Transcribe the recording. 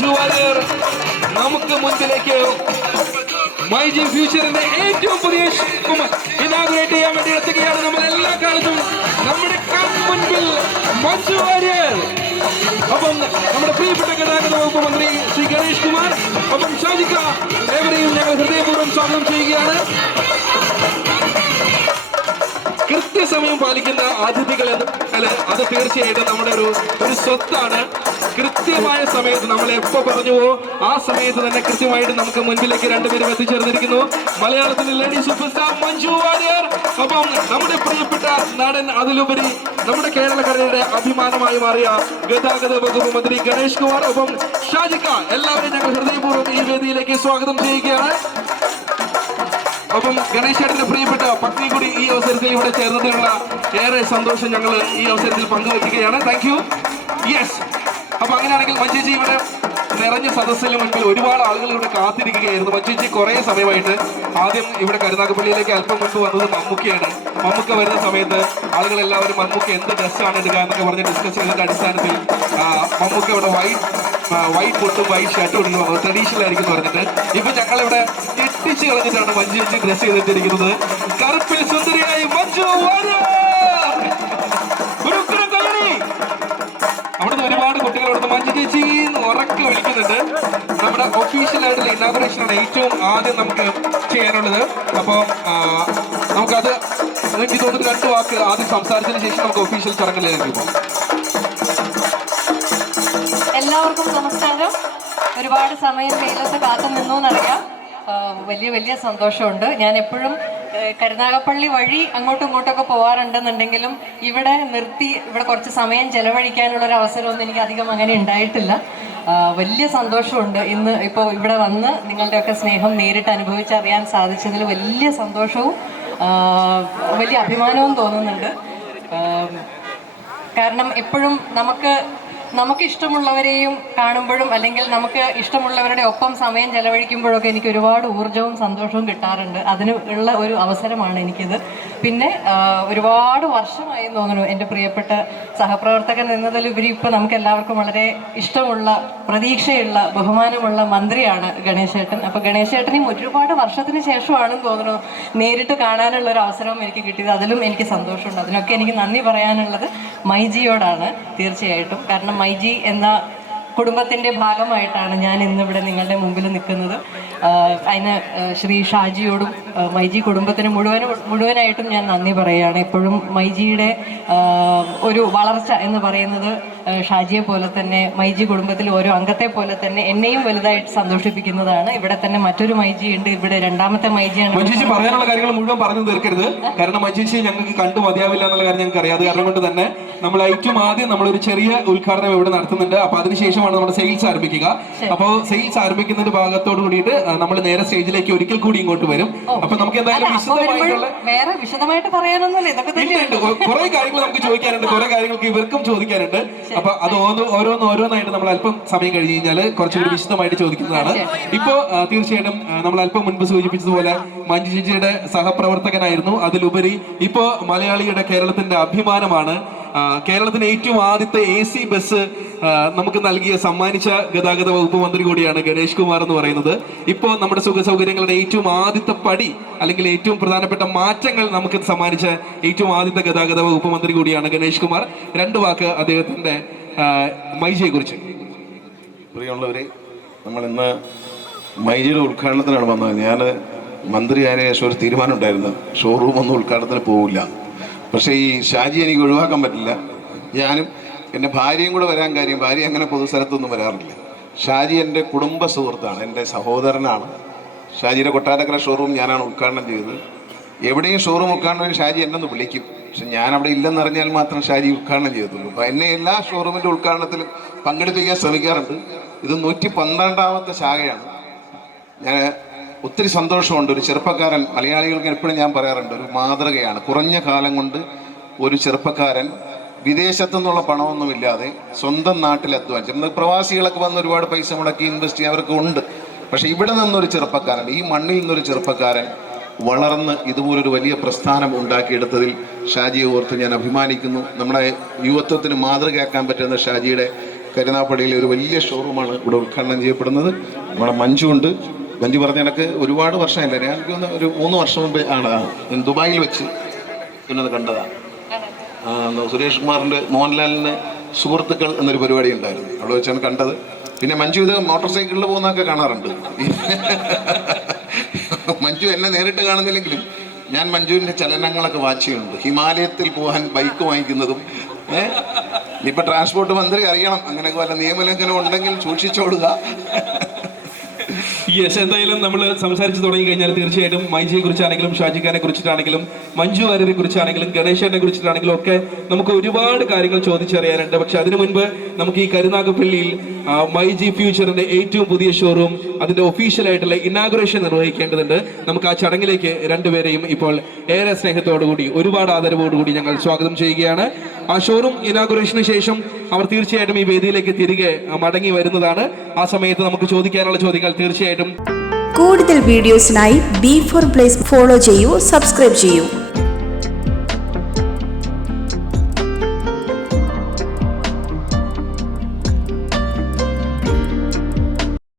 മഞ്ജു വാര്യർ നമുക്ക് മുൻപിലേക്ക് മൈജി ഫ്യൂച്ചറിന്റെ ഏറ്റവും പുതിയ ഇനാഗുറേറ്റ് ചെയ്യാൻ വേണ്ടി എത്തുകയാണ്. നമ്മൾ എല്ലാ കാലത്തും നമ്മുടെ മുൻപിൽ മഞ്ജു വാര്യർ, ഒപ്പം നമ്മുടെ പ്രിയപ്പെട്ട ഗതാഗത വകുപ്പ് മന്ത്രി ശ്രീ ഗണേഷ് കുമാർ, ഒപ്പം ഷാജിക്ക, ഏവരെയും ഞങ്ങൾ ഹൃദയപൂർവ്വം സ്വാഗതം ചെയ്യുകയാണ്. കൃത്യസമയം പാലിക്കുന്ന അതിഥികൾ അത് തീർച്ചയായിട്ടും നമ്മുടെ ഒരു സ്വത്താണ്. കൃത്യമായ സമയത്ത് നമ്മൾ എപ്പോ പറഞ്ഞുവോ ആ സമയത്ത് തന്നെ കൃത്യമായിട്ട് നമുക്ക് മുൻപിലേക്ക് രണ്ടുപേരും എത്തിച്ചേർന്നിരിക്കുന്നു. മലയാളത്തിലെ lady super star Manju Warrier, ഒപ്പം നമ്മുടെ പ്രിയപ്പെട്ട നടൻ, അതിലുപരി നമ്മുടെ കേരളക്കരയുടെ അഭിമാനമായി മാറിയ ഗതാഗത വകുപ്പ് മന്ത്രി ഗണേഷ് കുമാർ, ഒപ്പം ഷാജിക്ക. എല്ലാവരെയും ഞങ്ങൾ ഹൃദയപൂർവ്വം ഈ വേദിയിലേക്ക് സ്വാഗതം ചെയ്യുകയാണ്. ഒപ്പം ഗണേശേട്ടന്റെ പ്രിയപ്പെട്ട പത്നി കൂടി ഈ അവസരത്തിൽ ഇവിടെ ചേർന്നതിനുള്ള ഏറെ സന്തോഷം ഞങ്ങൾ ഈ അവസരത്തിൽ പങ്കുവയ്ക്കുകയാണ്. Thank you. യെസ്, അപ്പൊ അങ്ങനെയാണെങ്കിൽ മഞ്ജുജി ഇവിടെ നിറഞ്ഞ സദസ്സിന് മുൻപിൽ ഒരുപാട് ആളുകൾ ഇവിടെ കാത്തിരിക്കുകയായിരുന്നു. മഞ്ജുജി കുറെ സമയമായിട്ട് ആദ്യം ഇവിടെ കരുനാഗപ്പള്ളിയിലേക്ക് അല്പം മുൻപ് വന്നത് മമ്മൂക്കയാണ്. മമ്മൂക്ക വരുന്ന സമയത്ത് ആളുകൾ എല്ലാവരും മമ്മൂക്ക എന്ത് ഡ്രസ്സാണ് ഇടുക എന്നൊക്കെ പറഞ്ഞ് ഡിസ്കസ് ചെയ്തതിന്റെ അടിസ്ഥാനത്തിൽ മമ്മൂക്ക ഇവിടെ വൈറ്റ് പൊട്ടും വൈറ്റ് ഷർട്ടും ഇടുന്നു, ട്രഡീഷണൽ ആയിരിക്കും എന്ന് പറഞ്ഞിട്ട് ഇപ്പൊ ഞങ്ങളിവിടെ ഞെട്ടിച്ച് കളഞ്ഞിട്ടാണ് മഞ്ജുജി ഡ്രസ് ചെയ്തിട്ടിരിക്കുന്നത്. കറുപ്പിൽ സുന്ദരിയായി മഞ്ജു വാര്യർ. അവിടുന്ന് ഒരുപാട് കുട്ടികളോട് മഞ്ജു ചേച്ചി എന്ന് ഉറക്കെ വിളിക്കുന്നുണ്ട്. നമ്മുടെ ഒഫീഷ്യൽ ആയിട്ടുള്ള ഇനാഗുറേഷനാണ് ഏറ്റവും ആദ്യം നമുക്ക് ചെയ്യാനുള്ളത്. അപ്പോൾ നമുക്കത് എനിക്ക് തോന്നുന്നു 2 വാക്ക് ആദ്യം സംസാരിച്ചതിന് ശേഷം നമുക്ക് ഒഫീഷ്യൽ ചടങ്ങിലേക്ക് പോകാം. എല്ലാവർക്കും നമസ്കാരം. ഒരുപാട് സമയം വെയിലത്ത് കാത്തു നിന്നു എന്നറിയാം. വലിയ സന്തോഷമുണ്ട്. ഞാൻ എപ്പോഴും കരുനാഗപ്പള്ളി വഴി അങ്ങോട്ടും ഇങ്ങോട്ടൊക്കെ പോകാറുണ്ടെന്നുണ്ടെങ്കിലും ഇവിടെ നിർത്തി ഇവിടെ കുറച്ച് സമയം ചെലവഴിക്കാനുള്ളൊരു അവസരമൊന്നും എനിക്ക് അധികം അങ്ങനെ ഉണ്ടായിട്ടില്ല. വലിയ സന്തോഷമുണ്ട്. ഇന്ന് ഇപ്പോൾ ഇവിടെ വന്ന് നിങ്ങളുടെയൊക്കെ സ്നേഹം നേരിട്ട് അനുഭവിച്ചറിയാൻ സാധിച്ചതിൽ വലിയ സന്തോഷവും വലിയ അഭിമാനവും തോന്നുന്നുണ്ട്. കാരണം എപ്പോഴും നമുക്ക് ഇഷ്ടമുള്ളവരെയും കാണുമ്പോഴും അല്ലെങ്കിൽ നമുക്ക് ഇഷ്ടമുള്ളവരുടെ ഒപ്പം സമയം ചെലവഴിക്കുമ്പോഴൊക്കെ എനിക്ക് ഒരുപാട് ഊർജ്ജവും സന്തോഷവും കിട്ടാറുണ്ട്. അതിന് ഉള്ള ഒരു അവസരമാണ് എനിക്കിത്. പിന്നെ ഒരുപാട് വർഷമായി തോന്നുന്നു എൻ്റെ പ്രിയപ്പെട്ട സഹപ്രവർത്തകൻ എന്നതിലുപരി ഇപ്പോൾ നമുക്ക് എല്ലാവർക്കും വളരെ ഇഷ്ടമുള്ള, പ്രതീക്ഷയുള്ള, ബഹുമാനമുള്ള മന്ത്രിയാണ് ഗണേശേട്ടൻ. അപ്പോൾ ഗണേശേട്ടനെയും ഒരുപാട് വർഷത്തിന് ശേഷമാണെന്ന് തോന്നുന്നു നേരിട്ട് കാണാനുള്ള ഒരു അവസരവും എനിക്ക് കിട്ടിയത്. അതിലും എനിക്ക് സന്തോഷമുണ്ട്. അതിനൊക്കെ എനിക്ക് നന്ദി പറയാനുള്ളത് മൈജിയോടാണ് തീർച്ചയായിട്ടും. കാരണം മൈജി എന്ന കുടുംബത്തിൻ്റെ ഭാഗമായിട്ടാണ് ഞാൻ ഇന്നിവിടെ നിങ്ങളുടെ മുമ്പിൽ നിൽക്കുന്നത്. അതിന് ശ്രീ ഷാജിയോടും മൈജി കുടുംബത്തിന് മുഴുവനായിട്ടും ഞാൻ നന്ദി പറയുകയാണ്. എപ്പോഴും മൈജിയുടെ ഒരു വളർച്ച എന്ന് പറയുന്നത് ഷാജിയെ പോലെ തന്നെ മൈജി കുടുംബത്തിൽ ഓരോ അംഗത്തെ പോലെ തന്നെ എന്നെയും വലുതായിട്ട് സന്തോഷിപ്പിക്കുന്നതാണ്. ഇവിടെ തന്നെ മറ്റൊരു മൈജി ഉണ്ട്. ഇവിടെ രണ്ടാമത്തെ മൈജിയാണ്. മഞ്ജുജി പറയാനുള്ള കാര്യങ്ങൾ മുഴുവൻ പറഞ്ഞു തീർക്കരുത്. കാരണം മഞ്ജുജി ഞങ്ങൾക്ക് കണ്ടു മതിയാവില്ല എന്നുള്ള കാര്യം ഞങ്ങൾക്ക് അറിയാം. അത് കാരണം കൊണ്ട് തന്നെ നമ്മൾ ഏറ്റവും ആദ്യം നമ്മളൊരു ചെറിയ ഉദ്ഘാടനം ഇവിടെ നടത്തുന്നുണ്ട്. അപ്പൊ അതിനുശേഷമാണ് നമ്മുടെ സെയിൽസ് ആരംഭിക്കുക. അപ്പോൾ സെയിൽസ് ആരംഭിക്കുന്നതിന്റെ ഭാഗത്തോട് കൂടിയിട്ട് നമ്മൾ നേരെ സ്റ്റേജിലേക്ക് ഒരിക്കൽ കൂടി ഇങ്ങോട്ട് വരും. അപ്പൊ നമുക്ക് എന്തായാലും വിശദമായിട്ട് പറയാനൊന്നുമില്ല. ഇതൊക്കെ കുറെ കാര്യങ്ങൾ നമുക്ക് ചോദിക്കാനുണ്ട്, കുറെ കാര്യങ്ങൾക്ക് ഇവർക്കും ചോദിക്കാനുണ്ട്. അപ്പൊ അത് ഓരോന്നായിട്ട് നമ്മൾ അല്പം സമയം കഴിഞ്ഞ് കഴിഞ്ഞാൽ കുറച്ചുകൂടി വിശദമായിട്ട് ചോദിക്കുന്നതാണ്. ഇപ്പോ തീർച്ചയായിട്ടും നമ്മൾ അല്പം മുൻപ് സൂചിപ്പിച്ചതുപോലെ മഞ്ജു ചേച്ചിയുടെ സഹപ്രവർത്തകനായിരുന്നു. അതിലുപരി ഇപ്പോ മലയാളിയുടെ കേരളത്തിന്റെ അഭിമാനമാണ്. കേരളത്തിന് ഏറ്റവും ആദ്യത്തെ AC ബസ് നമുക്ക് സമ്മാനിച്ച ഗതാഗത വകുപ്പ് മന്ത്രി കൂടിയാണ് ഗണേഷ് കുമാർ എന്ന് പറയുന്നത്. ഇപ്പോൾ നമ്മുടെ സുഖ സൗകര്യങ്ങളുടെ ഏറ്റവും ആദ്യത്തെ പടി അല്ലെങ്കിൽ ഏറ്റവും പ്രധാനപ്പെട്ട മാറ്റങ്ങൾ നമുക്ക് സമ്മാനിച്ച ഏറ്റവും ആദ്യത്തെ ഗതാഗത വകുപ്പ് മന്ത്രി കൂടിയാണ് ഗണേഷ് കുമാർ. 2 വാക്ക് അദ്ദേഹത്തിന്റെ മൈജിയെ കുറിച്ച്. പ്രിയമുള്ളവരെ, നമ്മൾ ഇന്ന് മൈജിയുടെ ഉദ്ഘാടനത്തിനാണ് വന്നത്. ഞാൻ മന്ത്രിയായ ശേഷം ഒരു തീരുമാനം ഉണ്ടായിരുന്നു, ഷോറൂം ഒന്നും ഉദ്ഘാടനത്തിന് പോകില്ല. പക്ഷേ ഈ ഷാജി എനിക്ക് ഒഴിവാക്കാൻ പറ്റില്ല. ഞാനും എൻ്റെ ഭാര്യയും കൂടെ വരാൻ കാര്യം, ഭാര്യ അങ്ങനെ പൊതുസ്ഥലത്തൊന്നും വരാറില്ല. ഷാജി എൻ്റെ കുടുംബ സുഹൃത്താണ്, എൻ്റെ സഹോദരനാണ്. ഷാജിയുടെ കൊട്ടാരക്കര ഷോറൂം ഞാനാണ് ഉദ്ഘാടനം ചെയ്തത്. എവിടെയും ഷോറൂം ഉദ്ഘാടനം ഷാജി എന്നെ ഒന്ന് വിളിക്കും. പക്ഷെ ഞാൻ അവിടെ ഇല്ലെന്നറിഞ്ഞാൽ മാത്രം ഷാജി ഉദ്ഘാടനം ചെയ്യത്തുള്ളൂ. അപ്പോൾ എന്നെ എല്ലാ ഷോറൂമിൻ്റെ ഉദ്ഘാടനത്തിലും പങ്കെടുപ്പിക്കാൻ ശ്രമിക്കാറുണ്ട്. ഇത് 112ാമത്തെ ശാഖയാണ്. ഞാൻ ഒത്തിരി സന്തോഷമുണ്ട്. ഒരു ചെറുപ്പക്കാരൻ, മലയാളികൾക്ക് എപ്പോഴും ഞാൻ പറയാറുണ്ട്, ഒരു മാതൃകയാണ്. കുറഞ്ഞ കാലം കൊണ്ട് ഒരു ചെറുപ്പക്കാരൻ വിദേശത്തു നിന്നുള്ള പണമൊന്നുമില്ലാതെ സ്വന്തം നാട്ടിൽ അധ്വാനിച്ചു. ഇന്ന് പ്രവാസികളൊക്കെ വന്ന് ഒരുപാട് പൈസ മുടക്കി ഇൻവെസ്റ്റ് ചെയ്യാൻ അവർക്ക് ഉണ്ട്. പക്ഷെ ഇവിടെ നിന്നൊരു ചെറുപ്പക്കാരൻ, ഈ മണ്ണിൽ നിന്നൊരു ചെറുപ്പക്കാരൻ വളർന്ന് ഇതുപോലൊരു വലിയ പ്രസ്ഥാനം ഉണ്ടാക്കിയെടുത്തതിൽ ഷാജിയെ ഓർത്ത് ഞാൻ അഭിമാനിക്കുന്നു. നമ്മുടെ യുവത്വത്തിന് മാതൃകയാക്കാൻ പറ്റുന്ന ഷാജിയുടെ കരുനാപ്പള്ളിയിലെ ഒരു വലിയ ഷോറൂമാണ് ഇവിടെ ഉദ്ഘാടനം ചെയ്യപ്പെടുന്നത്. നമ്മുടെ മഞ്ജു ഉണ്ട്. മഞ്ജു പറഞ്ഞ എനിക്ക് ഒരുപാട് വർഷമായില്ല, എനിക്ക് ഒന്ന് ഒരു 3 വർഷം മുമ്പേ ആണ് ഞാൻ ദുബായിൽ വെച്ച് പിന്നെ കണ്ടതാണ്. സുരേഷ് കുമാറിൻ്റെ മോഹൻലാലിന് സുഹൃത്തുക്കൾ എന്നൊരു പരിപാടി ഉണ്ടായിരുന്നു, അവിടെ വെച്ചാണ് കണ്ടത്. പിന്നെ മഞ്ജു ഇത് മോട്ടോർ സൈക്കിളിൽ പോകുന്നതൊക്കെ കാണാറുണ്ട്. മഞ്ജു എന്നെ നേരിട്ട് കാണുന്നില്ലെങ്കിലും ഞാൻ മഞ്ജുവിൻ്റെ ചലനങ്ങളൊക്കെ വാച്ച് ചെയ്യുന്നുണ്ട്. ഹിമാലയത്തിൽ പോകാൻ ബൈക്ക് വാങ്ങിക്കുന്നതും ഇനിയിപ്പോൾ ട്രാൻസ്പോർട്ട് മന്ത്രി അറിയണം, അങ്ങനെയൊക്കെ വല്ല നിയമലംഘനം ഉണ്ടെങ്കിൽ സൂക്ഷിച്ചോടുക. യെസ്, എന്തായാലും നമ്മൾ സംസാരിച്ച് തുടങ്ങി കഴിഞ്ഞാൽ തീർച്ചയായിട്ടും മൈജിയെ കുറിച്ചാണെങ്കിലും ഷാജിഖാനെ കുറിച്ചിട്ടാണെങ്കിലും മഞ്ജു വാര്യരെ കുറിച്ചാണെങ്കിലും ഗണേശനെ കുറിച്ചിട്ടാണെങ്കിലും ഒക്കെ നമുക്ക് ഒരുപാട് കാര്യങ്ങൾ ചോദിച്ചറിയാനുണ്ട്. പക്ഷെ അതിനു മുൻപ് നമുക്ക് ഈ കരുനാഗപ്പള്ളിയിൽ മൈജി ഫ്യൂച്ചറിന്റെ ഏറ്റവും പുതിയ ഷോറൂം അതിന്റെ ഒഫീഷ്യൽ ആയിട്ടുള്ള ഇനാഗുറേഷൻ നിർവഹിക്കേണ്ടതുണ്ട്. നമുക്ക് ആ ചടങ്ങിലേക്ക് രണ്ടുപേരെയും ഇപ്പോൾ ഏറെ സ്നേഹത്തോടുകൂടി ഒരുപാട് ആദരവോടുകൂടി ഞങ്ങൾ സ്വാഗതം ചെയ്യുകയാണ്. ആ ഷോറൂം ഇനാഗുറേഷന് ശേഷം അവർ തീർച്ചയായിട്ടും ഈ വേദിയിലേക്ക് തിരികെ മടങ്ങി വരുന്നതാണ്. ആ സമയത്ത് നമുക്ക് ചോദിക്കാനുള്ള ചോദ്യങ്ങൾ തീർച്ചയായിട്ടും. കൂടുതൽ വീഡിയോസിനായി B4 Blaze ഫോളോ ചെയ്യൂ, സബ്സ്ക്രൈബ് ചെയ്യൂ.